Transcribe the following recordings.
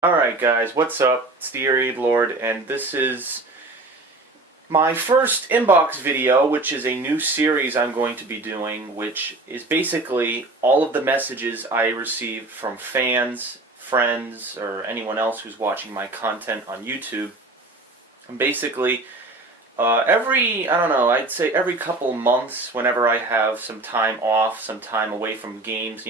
Alright guys, what's up? It's TheAireaidLord, and this is my first inbox video, which is a new series I'm going to be doing, which is basically all of the messages I received from fans, friends, or anyone else who's watching my content on YouTube. And basically, I'd say every couple months, whenever I have some time off, some time away from games,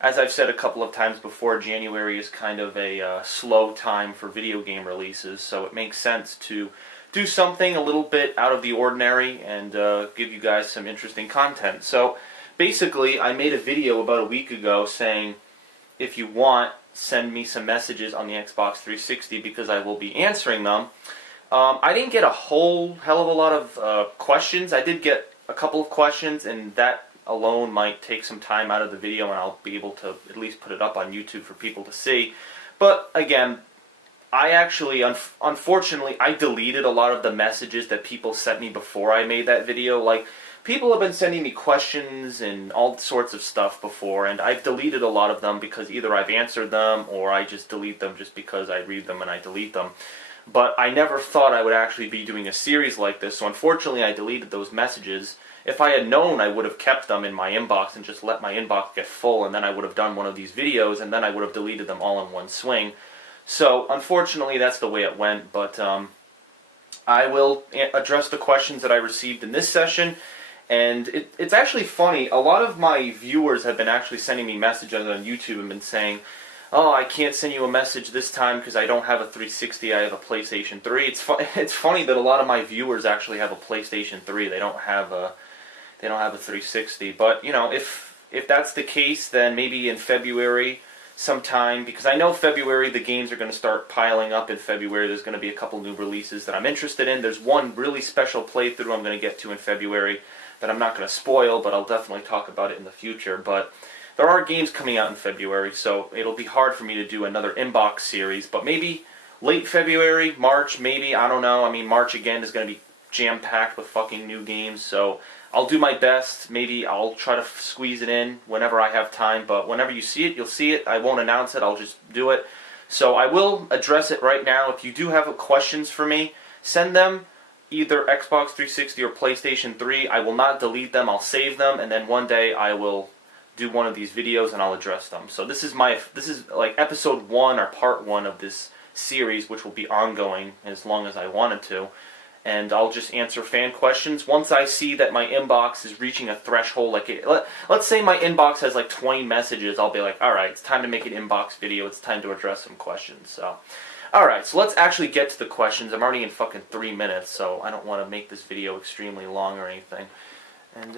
as I've said a couple of times before, January is kind of a slow time for video game releases, so it makes sense to do something a little bit out of the ordinary and give you guys some interesting content. So basically, I made a video about a week ago saying, if you want, send me some messages on the Xbox 360 because I will be answering them. I didn't get a whole hell of a lot of questions. I did get a couple of questions, and that alone might take some time out of the video, and I'll be able to at least put it up on YouTube for people to see. But again, I actually, unfortunately, I deleted a lot of the messages that people sent me before I made that video. Like, people have been sending me questions and all sorts of stuff before, and I've deleted a lot of them because either I've answered them or I just delete them just because I read them and I delete them. But I never thought I would actually be doing a series like this, so unfortunately I deleted those messages. If I had known, I would have kept them in my inbox and just let my inbox get full, and then I would have done one of these videos, and then I would have deleted them all in one swing. So, unfortunately, that's the way it went, but I will address the questions that I received in this session, and it's actually funny. A lot of my viewers have been actually sending me messages on YouTube and been saying, oh, I can't send you a message this time because I don't have a 360, I have a PlayStation 3. It's funny that a lot of my viewers actually have a PlayStation 3. They don't have a 360. But, if that's the case, then maybe in February sometime, because I know February the games are going to start piling up in February. There's going to be a couple new releases that I'm interested in. There's one really special playthrough I'm going to get to in February that I'm not going to spoil, but I'll definitely talk about it in the future. But there are games coming out in February, so it'll be hard for me to do another inbox series, but maybe late February, March, maybe, I don't know. I mean, March again is going to be jam-packed with fucking new games, so I'll do my best. Maybe I'll try to squeeze it in whenever I have time, but whenever you see it, you'll see it. I won't announce it, I'll just do it. So I will address it right now. If you do have questions for me, send them either Xbox 360 or PlayStation 3. I will not delete them, I'll save them, and then one day I will do one of these videos and I'll address them. So this is like episode 1 or part 1 of this series, which will be ongoing as long as I wanted to. And I'll just answer fan questions. Once I see that my inbox is reaching a threshold, let's say my inbox has like 20 messages, I'll be like, alright, it's time to make an inbox video, it's time to address some questions. So, alright, so let's actually get to the questions. I'm already in fucking 3 minutes, so I don't want to make this video extremely long or anything. And,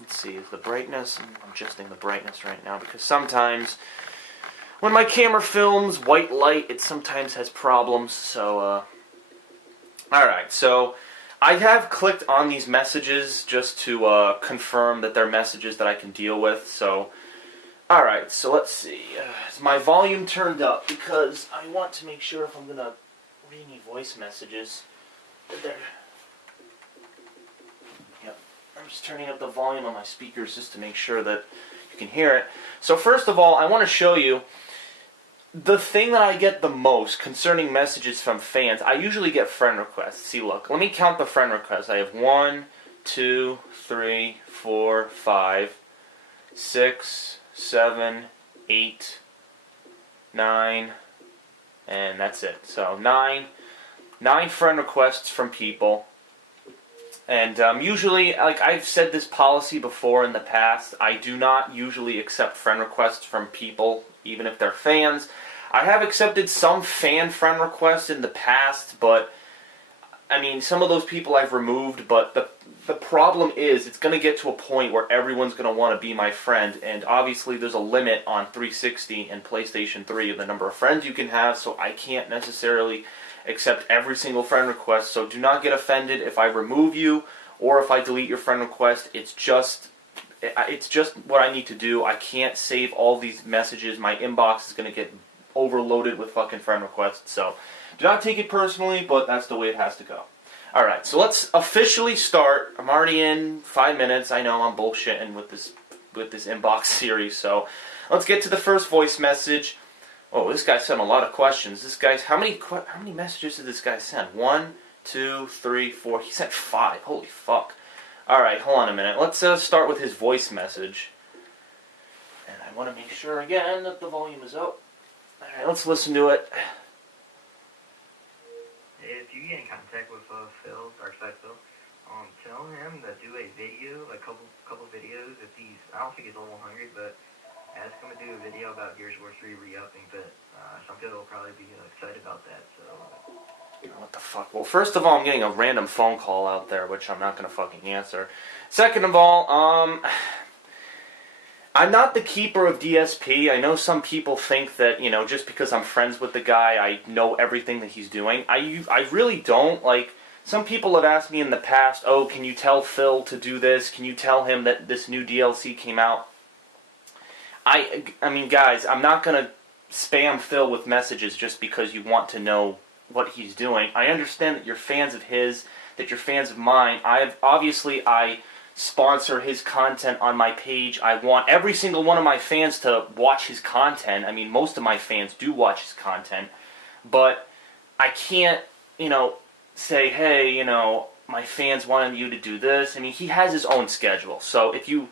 let's see, is the brightness, I'm adjusting the brightness right now, because sometimes when my camera films white light, it sometimes has problems, so, alright, so I have clicked on these messages just to confirm that they're messages that I can deal with, so, alright, so let's see, is my volume turned up, because I want to make sure if I'm going to read any voice messages, that they're... I'm just turning up the volume on my speakers just to make sure that you can hear it. So first of all, I want to show you the thing that I get the most concerning messages from fans. I usually get friend requests. See, look, let me count the friend requests. I have 1, 2, 3, 4, 5, 6, 7, 8, 9, and that's it. So 9 friend requests from people. And usually, like I've said this policy before in the past, I do not usually accept friend requests from people, even if they're fans. I have accepted some fan friend requests in the past, but, I mean, some of those people I've removed, but the problem is, it's going to get to a point where everyone's going to want to be my friend, and obviously there's a limit on 360 and PlayStation 3 of the number of friends you can have, so I can't necessarily accept every single friend request, so do not get offended if I remove you or if I delete your friend request. It's just what I need to do. I can't save all these messages. My inbox is going to get overloaded with fucking friend requests, so do not take it personally, but that's the way it has to go. Alright, so let's officially start. I'm already in 5 minutes. I know I'm bullshitting with this inbox series, so let's get to the first voice message. Oh, this guy sent a lot of questions. This guy's how many messages did this guy send? 1, 2, 3, 4. He sent 5. Holy fuck! All right, hold on a minute. Let's start with his voice message. And I want to make sure again that the volume is up. All right, let's listen to it. If you get in contact with Phil, Darkside Phil, tell him to do a video, a couple videos. If I don't think he's level 100, but ask him to do a video about Gears of War 3 re-upping. But some people will probably be excited about that. So. What the fuck? Well, first of all, I'm getting a random phone call out there, which I'm not gonna fucking answer. Second of all, I'm not the keeper of DSP. I know some people think that, just because I'm friends with the guy, I know everything that he's doing. I really don't. Like, some people have asked me in the past, oh, can you tell Phil to do this? Can you tell him that this new DLC came out? I mean, guys, I'm not going to spam Phil with messages just because you want to know what he's doing. I understand that you're fans of his, that you're fans of mine. I sponsor his content on my page. I want every single one of my fans to watch his content. I mean, most of my fans do watch his content, but I can't, say, hey, my fans wanted you to do this. I mean, he has his own schedule. So if you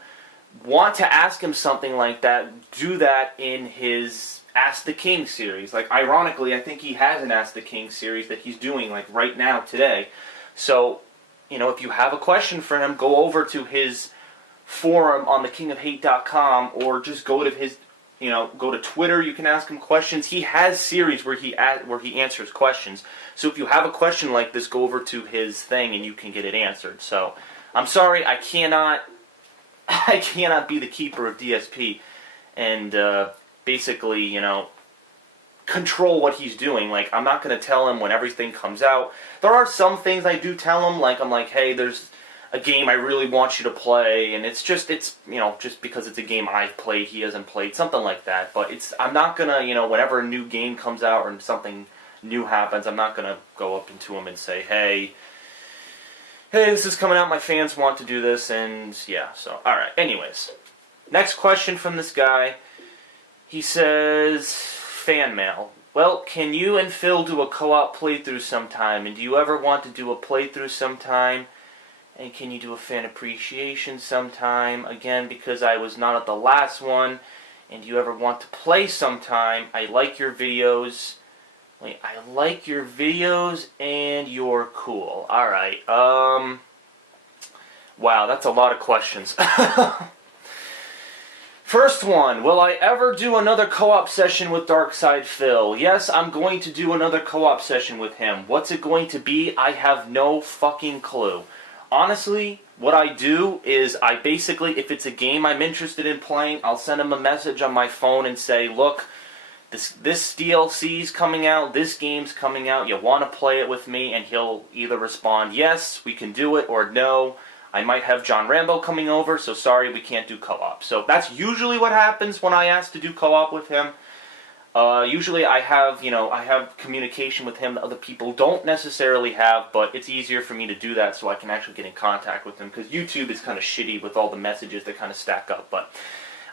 want to ask him something like that, do that in his Ask the King series. Like, ironically, I think he has an Ask the King series that he's doing, like, right now, today. So, if you have a question for him, go over to his forum on thekingofhate.com, or just go to his, go to Twitter. You can ask him questions. He has series where he answers questions. So if you have a question like this, go over to his thing and you can get it answered. So I'm sorry, I cannot be the keeper of DSP and basically, control what he's doing. Like, I'm not going to tell him when everything comes out. There are some things I do tell him, like, I'm like, hey, there's a game I really want you to play, and it's just because it's a game I've played, he hasn't played, something like that. But I'm not going to, whenever a new game comes out or something new happens, I'm not going to go up into him and say, hey, this is coming out, my fans want to do this, and yeah, so, alright, anyways. Next question from this guy. He says, fan mail. Well, can you and Phil do a co-op playthrough sometime? And do you ever want to do a playthrough sometime? And can you do a fan appreciation sometime? Again, because I was not at the last one. And do you ever want to play sometime? I like your videos. Wait, I like your videos and you're cool. Alright, wow, that's a lot of questions. First one, will I ever do another co-op session with Darkside Phil? Yes, I'm going to do another co-op session with him. What's it going to be? I have no fucking clue. Honestly, what I do is I basically, if it's a game I'm interested in playing, I'll send him a message on my phone and say, look, this DLC's coming out, this game's coming out, you want to play it with me? And he'll either respond, yes, we can do it, or no, I might have John Rambo coming over, so sorry, we can't do co-op. So that's usually what happens when I ask to do co-op with him. Usually I have communication with him that other people don't necessarily have, but it's easier for me to do that so I can actually get in contact with him, because YouTube is kind of shitty with all the messages that kind of stack up. But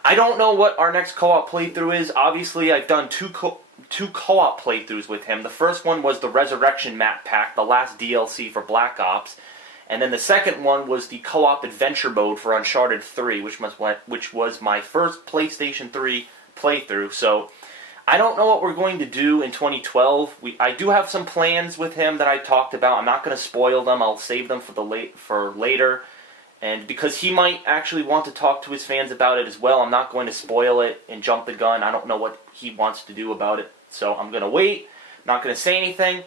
I don't know what our next co-op playthrough is. Obviously, I've done two co-op playthroughs with him. The first one was the Resurrection map pack, the last DLC for Black Ops. And then the second one was the co-op adventure mode for Uncharted 3, which was my first PlayStation 3 playthrough. So I don't know what we're going to do in 2012. I do have some plans with him that I talked about. I'm not going to spoil them. I'll save them for later. And because he might actually want to talk to his fans about it as well, I'm not going to spoil it and jump the gun. I don't know what he wants to do about it. So I'm going to wait. Not going to say anything.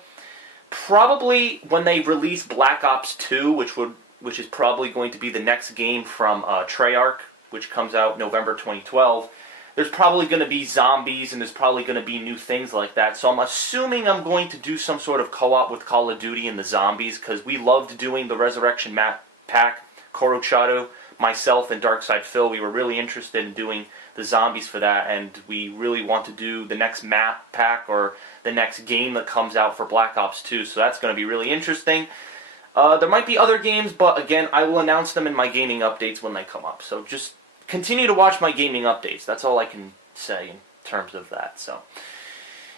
Probably when they release Black Ops 2, which is probably going to be the next game from TheAireaidLord's, which comes out November 2012, there's probably going to be zombies and there's probably going to be new things like that. So I'm assuming I'm going to do some sort of co-op with Call of Duty and the zombies, because we loved doing the Resurrection map pack. Korochado, myself, and Darkside Phil, we were really interested in doing the zombies for that, and we really want to do the next map pack or the next game that comes out for Black Ops 2, so that's going to be really interesting. There might be other games, but again, I will announce them in my gaming updates when they come up, so just continue to watch my gaming updates. That's all I can say in terms of that. So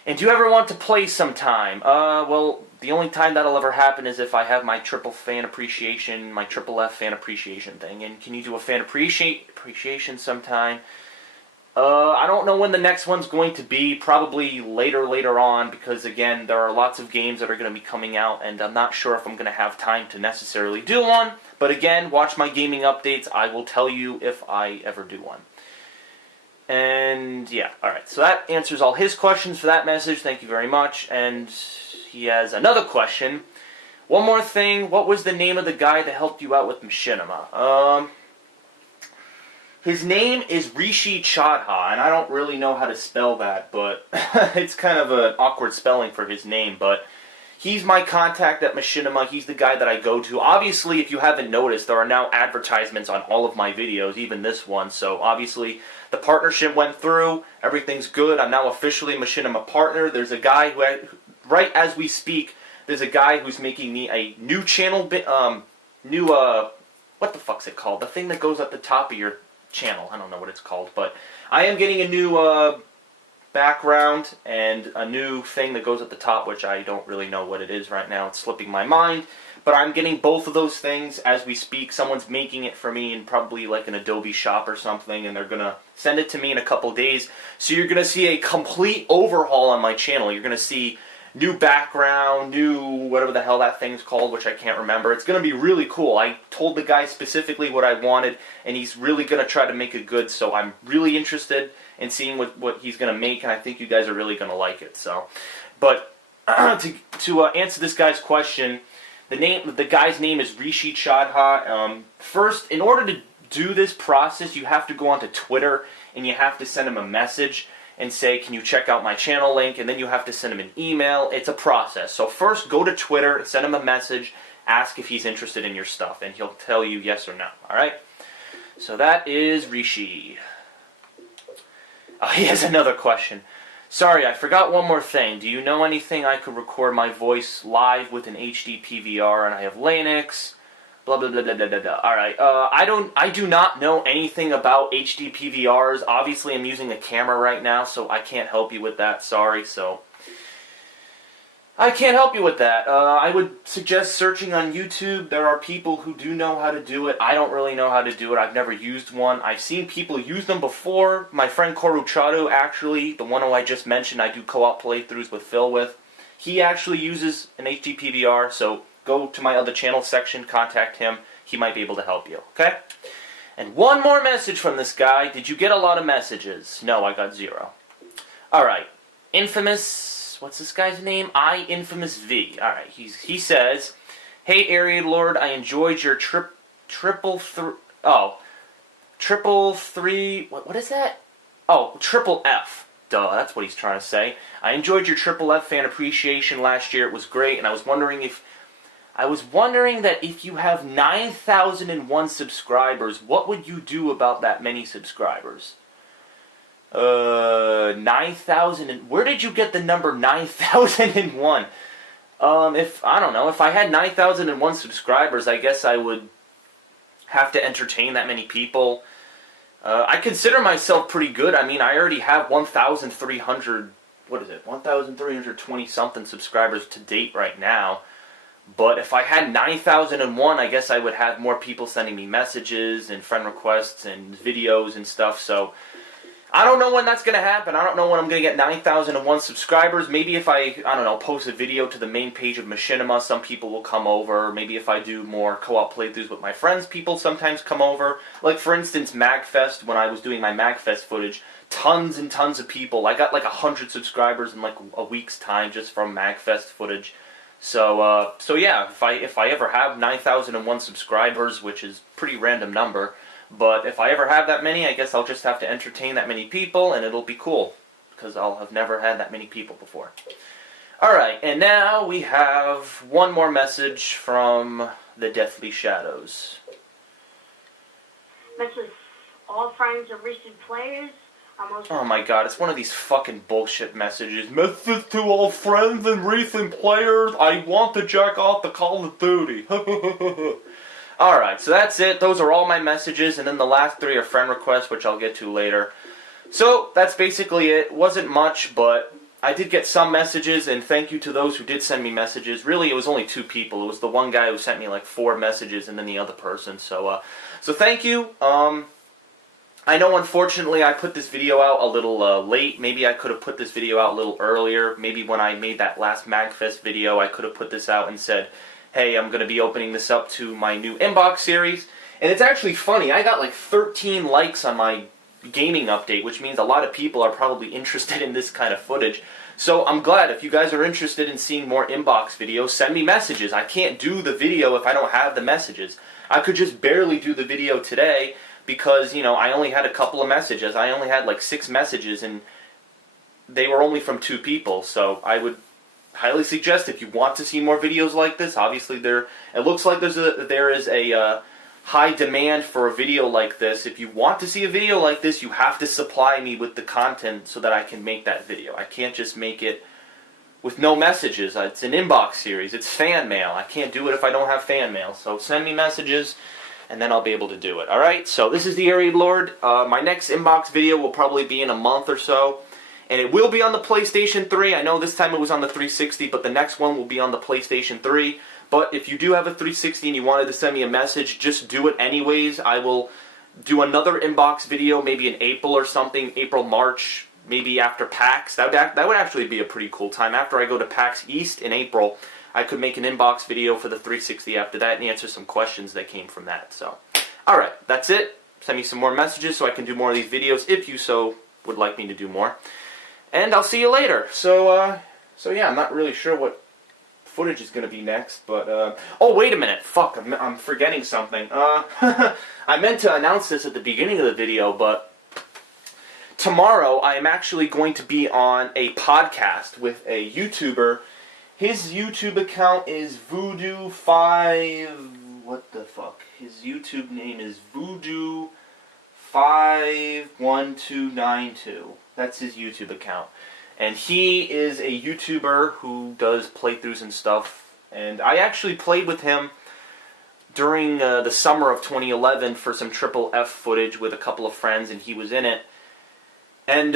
And do you ever want to play sometime? Well, the only time that'll ever happen is if I have my triple F fan appreciation thing. And can you do a fan appreciation sometime? I don't know when the next one's going to be. Probably later on, because again, there are lots of games that are going to be coming out, and I'm not sure if I'm going to have time to necessarily do one. But again, watch my gaming updates. I will tell you if I ever do one. And yeah, alright, so that answers all his questions for that message. Thank you very much. And he has another question. One more thing, what was the name of the guy that helped you out with Machinima? His name is Rishi Chadha, and I don't really know how to spell that, but it's kind of an awkward spelling for his name, but he's my contact at Machinima. He's the guy that I go to. Obviously, if you haven't noticed, there are now advertisements on all of my videos, even this one, so obviously the partnership went through, everything's good. I'm now officially a Machinima partner. There's a guy who, right as we speak, there's a guy who's making me a new channel, what the fuck's it called? The thing that goes at the top of your channel. I don't know what it's called, but I am getting a new background and a new thing that goes at the top, which I don't really know what it is right now. It's slipping my mind. But I'm getting both of those things as we speak. Someone's making it for me in probably like an Adobe shop or something, and they're going to send it to me in a couple days. So you're going to see a complete overhaul on my channel. You're going to see new background, new whatever the hell that thing's called, which I can't remember. It's going to be really cool. I told the guy specifically what I wanted, and he's really going to try to make it good. So I'm really interested in seeing what he's going to make, and I think you guys are really going to like it. So, but to answer this guy's question, the guy's name is Rishi Chadha. First, in order to do this process, you have to go onto Twitter and you have to send him a message and say, can you check out my channel link? And then you have to send him an email. It's a process. So first, go to Twitter, send him a message, ask if he's interested in your stuff, and he'll tell you yes or no. All right? So that is Rishi. Oh, he has another question. Sorry, I forgot one more thing. Do you know anything I could record my voice live with an HD PVR, and I have Linux, blah blah blah blah blah blah. All right, I do not know anything about HD PVRs. Obviously, I'm using a camera right now, so I can't help you with that. Sorry, so I can't help you with that. I would suggest searching on YouTube. There are people who do know how to do it. I don't really know how to do it. I've never used one. I've seen people use them before. My friend Koruchado, actually, the one who I just mentioned, I do co-op playthroughs with Phil with. He actually uses an HD PVR, so go to my other channel section, contact him. He might be able to help you, okay? And one more message from this guy. Did you get a lot of messages? No, I got 0. Alright. Infamous... What's this guy's name? Infamous V. Alright, he says, hey, TheAireaidLord, I enjoyed your triple is that? Oh, triple F. Duh, that's what he's trying to say. I enjoyed your triple F fan appreciation last year. It was great, and I was wondering that if you have 9,001 subscribers, what would you do about that many subscribers? 9,000, where did you get the number 9,001? I don't know, if I had 9,001 subscribers, I guess I would have to entertain that many people. I consider myself pretty good. I mean, I already have 1,320 something subscribers to date right now. But if I had 9,001, I guess I would have more people sending me messages and friend requests and videos and stuff, so I don't know when that's going to happen. I don't know when I'm going to get 9,001 subscribers. Maybe if I don't know, post a video to the main page of Machinima, some people will come over. Maybe if I do more co-op playthroughs with my friends, people sometimes come over. Like, for instance, MagFest, when I was doing my MagFest footage, tons and tons of people. I got like 100 subscribers in like a week's time just from MagFest footage. So yeah, if I ever have 9,001 subscribers, which is a pretty random number, but if I ever have that many, I guess I'll just have to entertain that many people, and it'll be cool, because I'll have never had that many people before. Alright, and now we have one more message from the Deathly Shadows. Message all friends of recent players. Oh my god, it's one of these fucking bullshit messages. Message to all friends and recent players, I want to jack off the Call of Duty. Alright, so that's it. Those are all my messages, and then the last 3 are friend requests, which I'll get to later. So, that's basically it. Wasn't much, but I did get some messages, and thank you to those who did send me messages. Really, it was only 2 people. It was the one guy who sent me like 4 messages, and then the other person. So thank you. I know, unfortunately, I put this video out a little late. Maybe I could have put this video out a little earlier. Maybe when I made that last MagFest video, I could have put this out and said, hey, I'm going to be opening this up to my new inbox series. And it's actually funny. I got like 13 likes on my gaming update, which means a lot of people are probably interested in this kind of footage. So I'm glad. If you guys are interested in seeing more inbox videos, send me messages. I can't do the video if I don't have the messages. I could just barely do the video today because, you know, I only had a couple of messages. I only had like 6 messages, and they were only from 2 people. So I would highly suggest, if you want to see more videos like this, obviously it looks like there is a high demand for a video like this. If you want to see a video like this, you have to supply me with the content so that I can make that video. I can't just make it with no messages. It's an inbox series. It's fan mail. I can't do it if I don't have fan mail. So send me messages, and then I'll be able to do it. Alright, so this is the Air Lord. My next inbox video will probably be in a month or so. And it will be on the PlayStation 3. I know this time it was on the 360, but the next one will be on the PlayStation 3. But if you do have a 360 and you wanted to send me a message, just do it anyways. I will do another inbox video maybe in April or something, April, March, maybe after PAX. That would actually be a pretty cool time. After I go to PAX East in April, I could make an inbox video for the 360 after that and answer some questions that came from that. So, alright, that's it. Send me some more messages so I can do more of these videos if you so would like me to do more. And I'll see you later. So yeah, I'm not really sure what footage is going to be next, but, oh, wait a minute. Fuck, I'm forgetting something. I meant to announce this at the beginning of the video, but tomorrow I am actually going to be on a podcast with a YouTuber. His YouTube account is Voodoo 5... What the fuck? His YouTube name is Voodoo 51292. That's his YouTube account. And he is a YouTuber who does playthroughs and stuff. And I actually played with him during the summer of 2011 for some Triple F footage with a couple of friends, and he was in it. And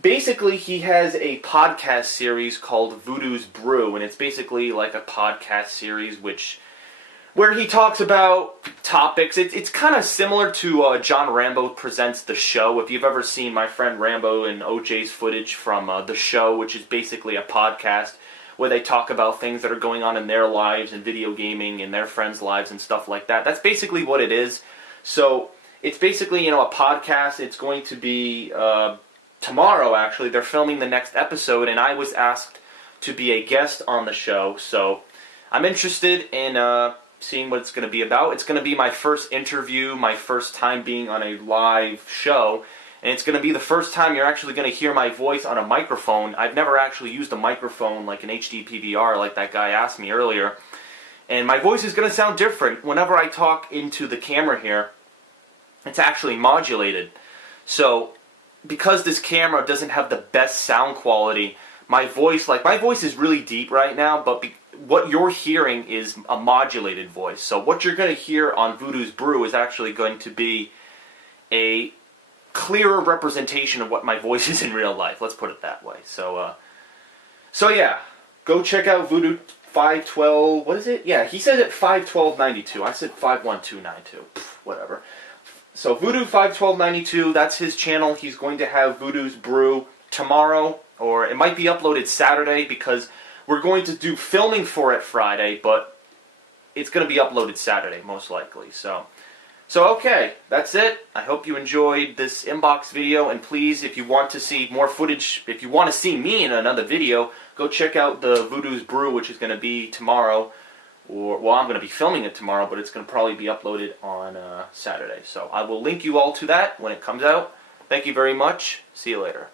basically he has a podcast series called Voodoo's Brew, and it's basically like a podcast series where he talks about topics. It's kind of similar to John Rambo Presents The Show. If you've ever seen my friend Rambo and OJ's footage from The Show, which is basically a podcast where they talk about things that are going on in their lives and video gaming and their friends' lives and stuff like that. That's basically what it is. So it's basically, a podcast. It's going to be tomorrow, actually. They're filming the next episode, and I was asked to be a guest on the show. So I'm interested in seeing what it's going to be about. It's going to be my first interview, my first time being on a live show, and it's going to be the first time you're actually going to hear my voice on a microphone. I've never actually used a microphone like an HD PVR like that guy asked me earlier, and my voice is going to sound different. Whenever I talk into the camera here, it's actually modulated. So, because this camera doesn't have the best sound quality, my voice is really deep right now, but what you're hearing is a modulated voice. So what you're going to hear on Voodoo's Brew is actually going to be a clearer representation of what my voice is in real life. Let's put it that way. So yeah, go check out Voodoo 512. What is it? Yeah, he says it 51292. I said 51292. Whatever. So Voodoo 51292. That's his channel. He's going to have Voodoo's Brew tomorrow, or it might be uploaded Saturday because we're going to do filming for it Friday, but it's going to be uploaded Saturday, most likely. So okay, that's it. I hope you enjoyed this inbox video, and please, if you want to see more footage, if you want to see me in another video, go check out the Voodoo's Brew, which is going to be tomorrow. Well, I'm going to be filming it tomorrow, but it's going to probably be uploaded on Saturday. So I will link you all to that when it comes out. Thank you very much. See you later.